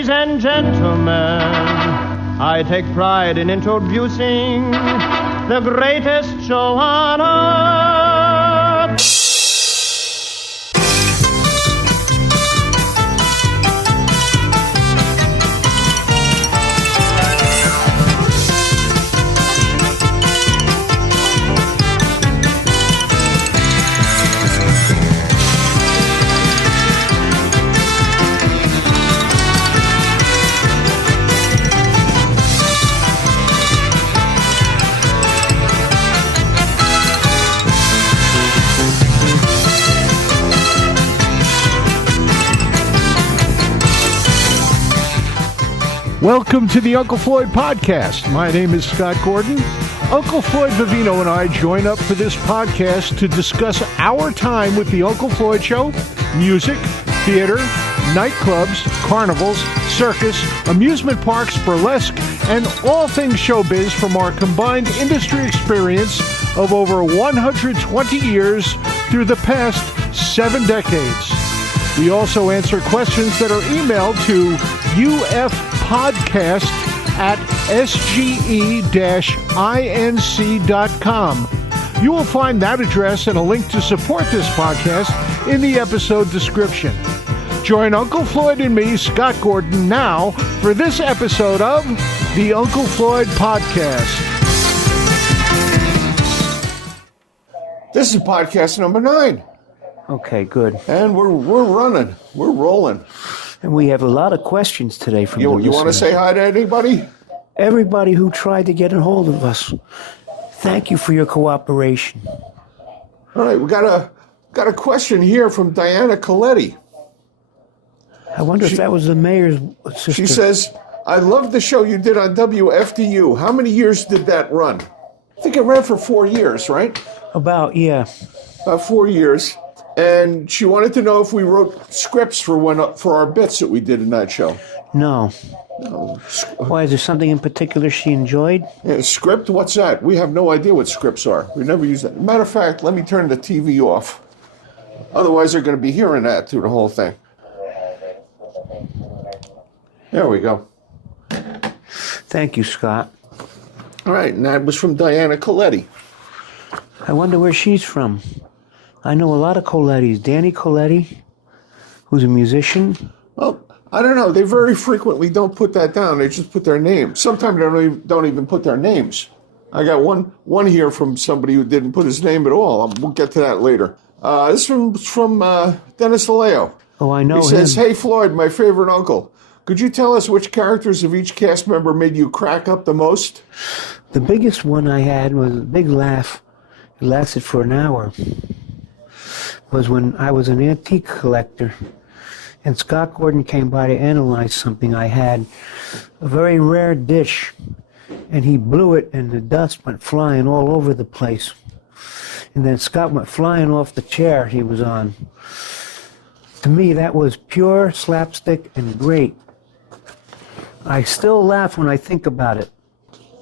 Ladies and gentlemen, I take pride in introducing the greatest show on earth. Welcome to the Uncle Floyd podcast. My name is Scott Gordon. Uncle Floyd Vivino and I join up for this podcast to discuss our time with the Uncle Floyd Show, music, theater, nightclubs, carnivals, circus, amusement parks, burlesque, and all things showbiz from our combined industry experience of over 120 years through the past 7 decades. We also answer questions that are emailed to ufpodcast@sge-inc.com. You will find that address and a link to support this podcast in the episode description. Join Uncle Floyd and me, Scott Gordon, now for this episode of the Uncle Floyd Podcast. This is podcast number 9. Okay, good. And we're running. We're rolling. And we have a lot of questions today from the listeners. You want to say hi to anybody? Everybody who tried to get a hold of us. Thank you for your cooperation. All right, we got a question here from Diana Coletti. I wonder if that was the mayor's sister. She says, I love the show you did on WFDU. How many years did that run? I think it ran for 4 years, right? About 4 years. And she wanted to know if we wrote scripts for our bits that we did in that show. No. Why, is there something in particular she enjoyed? Yeah, script? What's that? We have no idea what scripts are. We never use that. Matter of fact, let me turn the TV off. Otherwise, they're going to be hearing that through the whole thing. There we go. Thank you, Scott. All right, and that was from Diana Coletti. I wonder where she's from. I know a lot of Colettis. Danny Coletti, who's a musician. Well, I don't know. They very frequently don't put that down. They just put their name. Sometimes they don't even put their names. I got one here from somebody who didn't put his name at all. We'll get to that later. This is from Dennis DeLeo. Oh, I know him. He says, Hey, Floyd, my favorite uncle. Could you tell us which characters of each cast member made you crack up the most? The biggest one I had was a big laugh. It lasted for an hour. Was when I was an antique collector and Scott Gordon came by to analyze something I had, a very rare dish, and he blew it and the dust went flying all over the place. And then Scott went flying off the chair he was on. To me, that was pure slapstick and great. I still laugh when I think about it.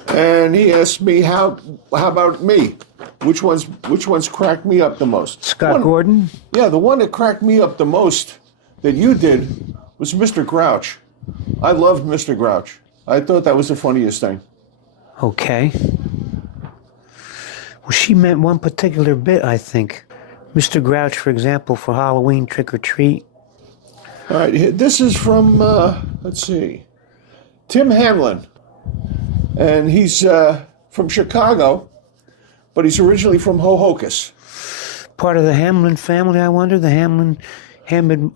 And he asked me, how about me? Which ones cracked me up the most? Scott Gordon? Yeah, the one that cracked me up the most that you did was Mr. Grouch. I loved Mr. Grouch. I thought that was the funniest thing. Okay. Well, she meant one particular bit, I think. Mr. Grouch, for example, for Halloween Trick or Treat. All right, this is from, let's see, Tim Hamlin. And he's from Chicago, but he's originally from Hohokus. Part of the Hamlin family, I wonder? The Hamlin,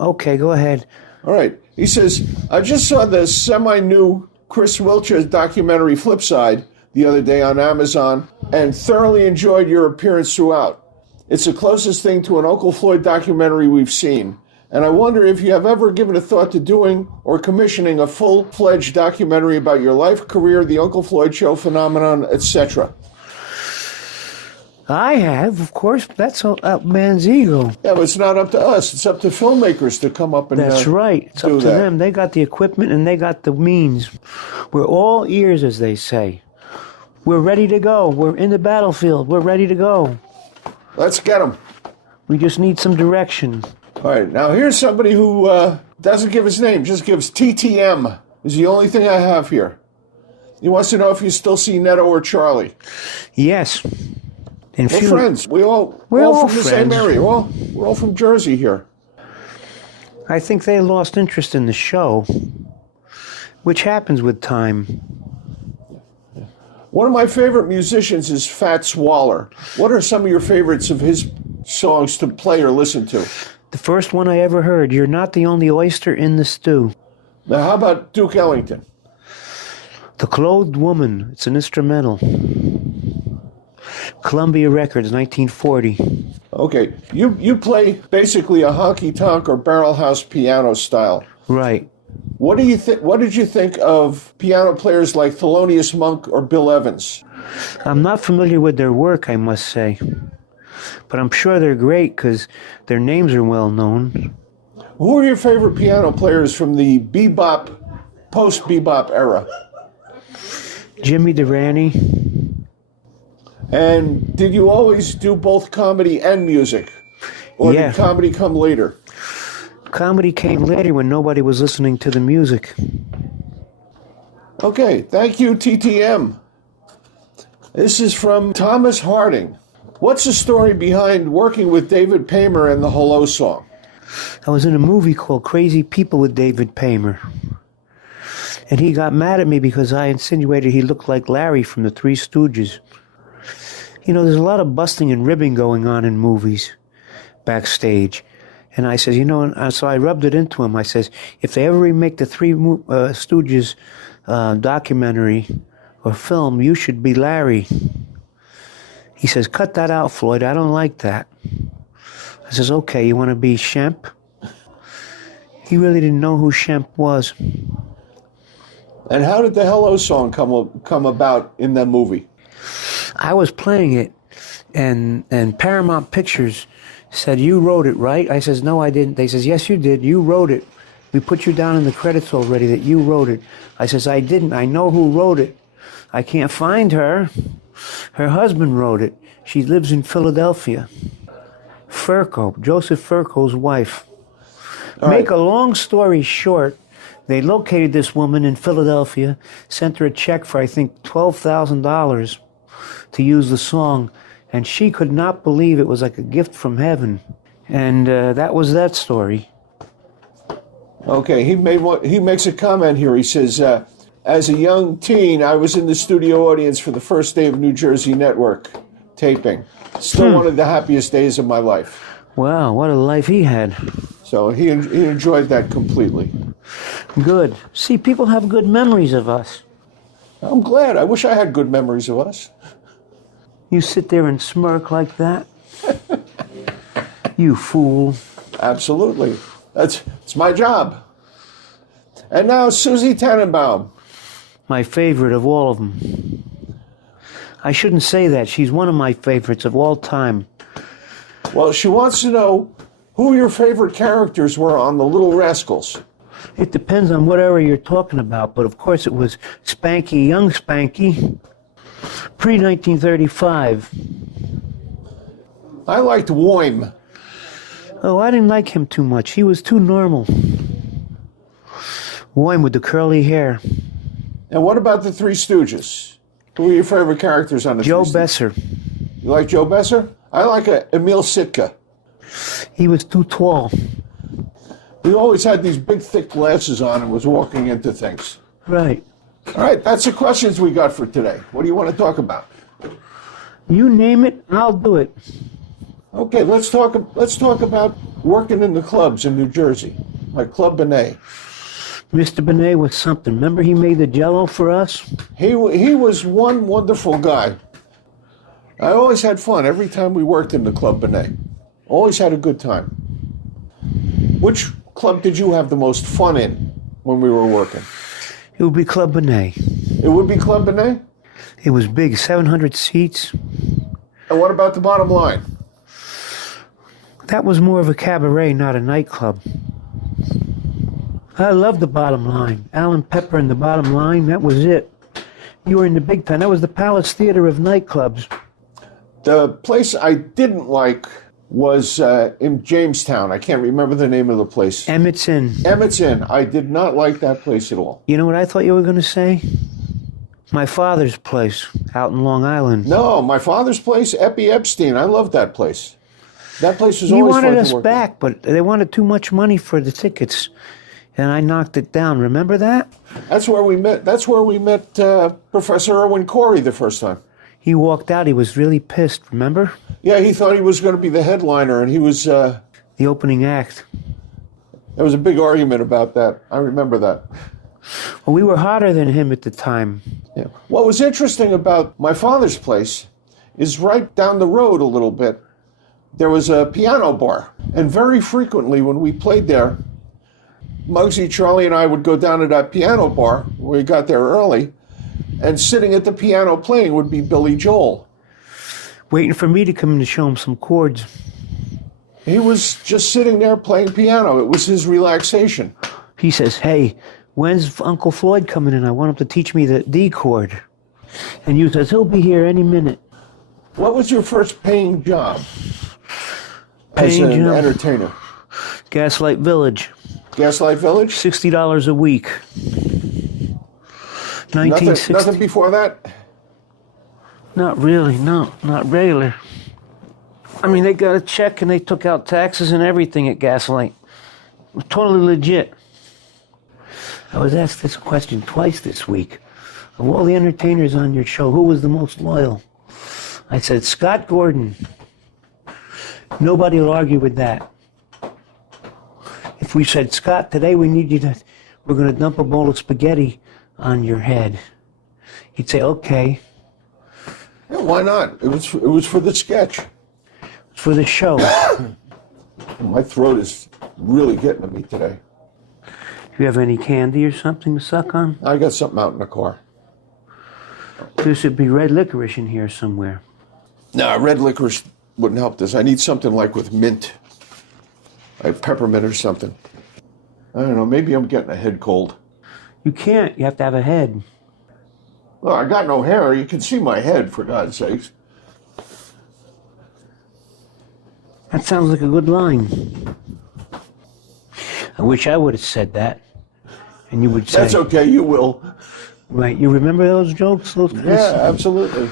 okay, go ahead. All right. He says, I just saw the semi-new Chris Wiltshire documentary Flipside the other day on Amazon and thoroughly enjoyed your appearance throughout. It's the closest thing to an Uncle Floyd documentary we've seen. And I wonder if you have ever given a thought to doing or commissioning a full-fledged documentary about your life, career, the Uncle Floyd Show phenomenon, etc. I have, of course. That's up man's ego. Yeah, but it's not up to us. It's up to filmmakers to come up and That's right. It's up to them. They got the equipment and they got the means. We're all ears, as they say. We're ready to go. We're in the battlefield. We're ready to go. Let's get them. We just need some direction. All right, now here's somebody who Doesn't give his name, just gives TTM. Is the only thing I have here. He wants to know if you still see Netto or Charlie. Yes. We're friends. We're all from the same area. We're all from Jersey here. I think they lost interest in the show, which happens with time. One of my favorite musicians is Fats Waller. What are some of your favorites of his songs to play or listen to? The first one I ever heard, You're Not the Only Oyster in the Stew. Now, how about Duke Ellington? The Clothed Woman, it's an instrumental. Columbia Records, 1940. Okay, you play basically a honky-tonk or barrel house piano style. Right. What did you think of piano players like Thelonious Monk or Bill Evans? I'm not familiar with their work, I must say. But I'm sure they're great because their names are well known. Who are your favorite piano players from the bebop, post-bebop era? Jimmy Durante. And did you always do both comedy and music? Or Yeah. did comedy come later? Comedy came later when nobody was listening to the music. Okay, thank you, TTM. This is from Thomas Harding. What's the story behind working with David Paymer and the Hello song? I was in a movie called Crazy People with David Paymer. And he got mad at me because I insinuated he looked like Larry from the Three Stooges. You know, there's a lot of busting and ribbing going on in movies backstage. And I said, and so I rubbed it into him. I says, if they ever remake the Three Stooges documentary or film, you should be Larry. He says, cut that out, Floyd. I don't like that. I says, okay, you want to be Shemp? He really didn't know who Shemp was. And how did the Hello song come about in that movie? I was playing it, and Paramount Pictures said, you wrote it, right? I says, no, I didn't. They says, yes, you did. You wrote it. We put you down in the credits already that you wrote it. I says, I didn't. I know who wrote it. I can't find her. Her husband wrote it. She lives in Philadelphia. Furco, Joseph Furco's wife. Make a long story short, they located this woman in Philadelphia, sent her a check for, I think, $12,000 to use the song, and she could not believe it was like a gift from heaven. And that was that story. Okay, he makes a comment here. He says, as a young teen, I was in the studio audience for the first day of New Jersey Network taping. Still one of the happiest days of my life. Wow, what a life he had. So he enjoyed that completely. Good. See, people have good memories of us. I'm glad. I wish I had good memories of us. You sit there and smirk like that? You fool. Absolutely. It's my job. And now Susie Tannenbaum. My favorite of all of them. I shouldn't say that. She's one of my favorites of all time. Well, she wants to know who your favorite characters were on the Little Rascals. It depends on what era you're talking about, but of course it was Spanky, young Spanky, pre-1935. I liked Woim. Oh, I didn't like him too much. He was too normal. Woim with the curly hair. And what about the Three Stooges? Who were your favorite characters on the Joe Three Stooges? Besser. You like Joe Besser? I like Emil Sitka. He was too tall. He always had these big, thick glasses on and was walking into things. Right. All right, that's the questions we got for today. What do you want to talk about? You name it, I'll do it. Okay, let's talk about working in the clubs in New Jersey, like Club Benet. Mr. Benet was something. Remember he made the Jell-O for us? He was one wonderful guy. I always had fun every time we worked in the Club Benet. Always had a good time. Which club did you have the most fun in when we were working? It would be Club Benet. It would be Club Benet? It was big, 700 seats. And what about the Bottom Line? That was more of a cabaret, not a nightclub. I loved the Bottom Line. Alan Pepper and the Bottom Line, that was it. You were in the big time. That was the Palace Theater of nightclubs. The place I didn't like was in Jamestown. I can't remember the name of the place. Emmett's Inn. Emmett's Inn. I did not like that place at all. You know what I thought you were going to say? My father's place out in Long Island. No, my father's place, Epi Epstein. I loved that place. That place was He always fun to wanted work us with. back, but they wanted too much money for the tickets, and I knocked it down. Remember that? That's where we met. That's where we met Professor Erwin Corey the first time. He walked out. He was really pissed, remember? Yeah, he thought he was going to be the headliner, and he was... The opening act. There was a big argument about that. I remember that. Well, we were hotter than him at the time. Yeah. What was interesting about my father's place is right down the road a little bit, there was a piano bar. And very frequently when we played there, Muggsy, Charlie, and I would go down to that piano bar. We got there early. And sitting at the piano playing would be Billy Joel. Waiting for me to come in to show him some chords. He was just sitting there playing piano. It was his relaxation. He says, hey, when's Uncle Floyd coming in? I want him to teach me the D chord. And you says, he'll be here any minute. What was your first paying job as an entertainer? Gaslight Village. Gaslight Village? $60 a week. 1960. Nothing before that? Not really, no, not regular. I mean, they got a check and they took out taxes and everything at Gaslight. It was totally legit. I was asked this question twice this week. Of all the entertainers on your show, who was the most loyal? I said, Scott Gordon. Nobody will argue with that. If we said, Scott, today we're going to dump a bowl of spaghetti on your head, he'd say, okay. Yeah, why not? It was for the sketch. It's for the show. My throat is really getting to me today. Do you have any candy or something to suck on? I got something out in the car. There should be red licorice in here somewhere. No, red licorice wouldn't help this. I need something like with mint. Like peppermint or something. I don't know, maybe I'm getting a head cold. You can't. You have to have a head. Well, I got no hair. You can see my head, for God's sakes. That sounds like a good line. I wish I would have said that. And you would say... That's okay, you will. Right. You remember those jokes? Yeah, absolutely.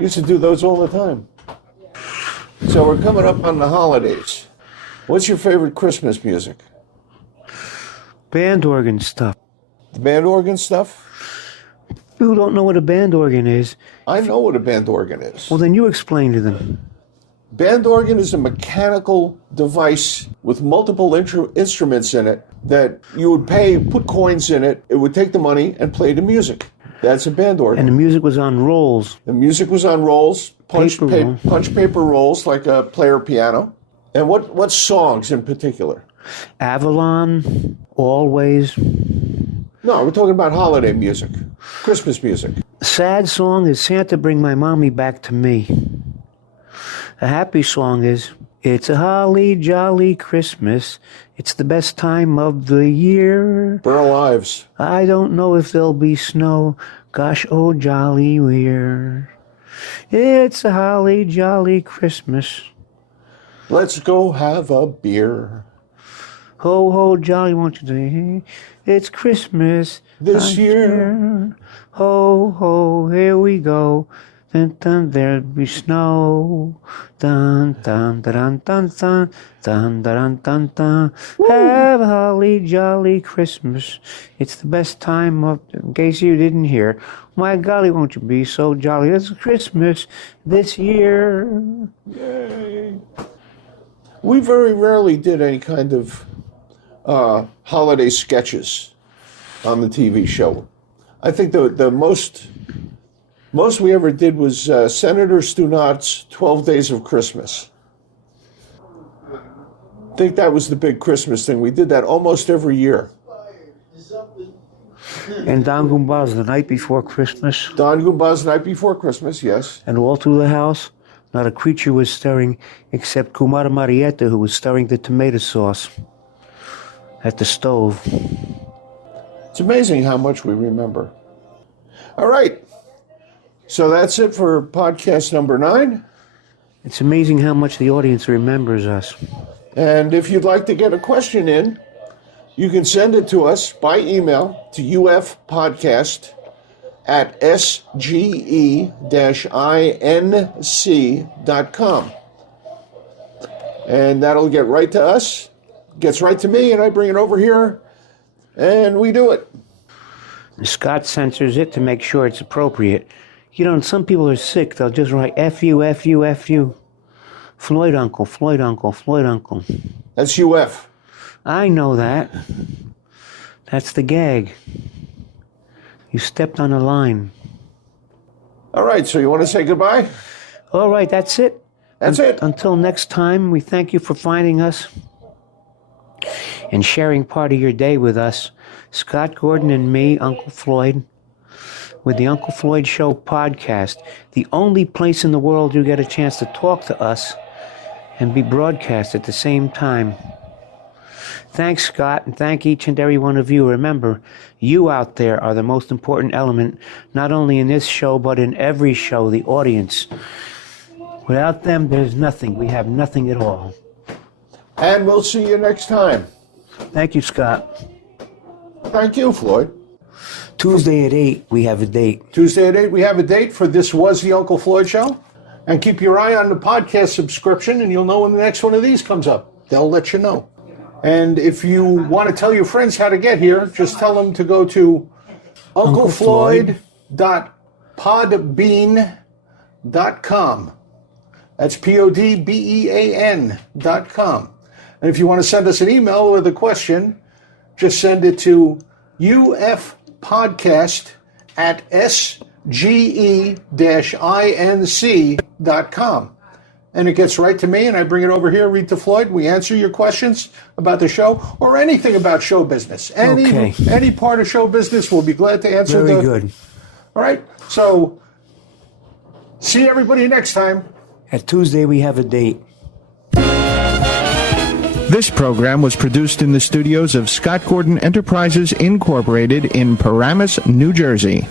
Used to do those all the time. So we're coming up on the holidays. What's your favorite Christmas music? Band organ stuff. The band organ stuff? People don't know what a band organ is. I know what a band organ is. Well, then you explain to them. Band organ is a mechanical device with multiple instruments in it that you would put coins in it, it would take the money and play the music. That's a band organ. And the music was on rolls. The music was on rolls, punch paper rolls, like a player piano. And what songs in particular? Avalon, Always. No, we're talking about holiday music, Christmas music. Sad song is Santa Bring My Mommy Back to Me. A happy song is It's a Holly Jolly Christmas. It's the best time of the year. Burl Ives. I don't know if there'll be snow. Gosh, oh jolly we're. It's a holly jolly Christmas. Let's go have a beer. Ho, ho, jolly, won't you say, it's Christmas this year. Ho, ho, here we go. Dun, dun, there'll be snow. Dun, dun, dun, dun, dun, dun, dun, dun, dun. Have a holly jolly Christmas. It's the best time of, in case you didn't hear. My golly, won't you be so jolly? It's Christmas this year. Yay. We very rarely did any kind of holiday sketches on the TV show. I think the most we ever did was Senator Stunat's 12 Days of Christmas. I think that was the big Christmas thing. We did that almost every year. And Don Gumbaz, the night before Christmas. Don Gumbaz, Night Before Christmas, yes. And all through the house, not a creature was stirring except Kumar Marietta, who was stirring the tomato sauce at the stove. It's amazing how much we remember. All right. So that's it for podcast number 9. It's amazing how much the audience remembers us. And if you'd like to get a question in, you can send it to us by email to ufpodcast@sge-inc.com. And that'll get right to us, gets right to me, and I bring it over here, and we do it. Scott censors it to make sure it's appropriate. You know, some people are sick, they'll just write F-U, F-U, F-U. Floyd Uncle, Floyd Uncle, Floyd Uncle. That's UF. I know that. That's the gag. You stepped on a line. All right, so you want to say goodbye? All right, that's it. That's it. Until next time, we thank you for finding us and sharing part of your day with us. Scott Gordon and me, Uncle Floyd, with the Uncle Floyd Show podcast, the only place in the world you get a chance to talk to us and be broadcast at the same time. Thanks, Scott, and thank each and every one of you. Remember, you out there are the most important element, not only in this show, but in every show, the audience. Without them, there's nothing. We have nothing at all. And we'll see you next time. Thank you, Scott. Thank you, Floyd. Tuesday at 8, we have a date. Tuesday at 8, we have a date for This Was the Uncle Floyd Show. And keep your eye on the podcast subscription, and you'll know when the next one of these comes up. They'll let you know. And if you want to tell your friends how to get here, just tell them to go to unclefloyd.podbean.com. That's PODBEAN.com. And if you want to send us an email with a question, just send it to ufpodcast@sge-inc.com. And it gets right to me, and I bring it over here, read to Floyd. We answer your questions about the show or anything about show business. Any part of show business, we'll be glad to answer. Very good. All right. So, see everybody next time. At Tuesday, we have a date. This program was produced in the studios of Scott Gordon Enterprises, Incorporated in Paramus, New Jersey.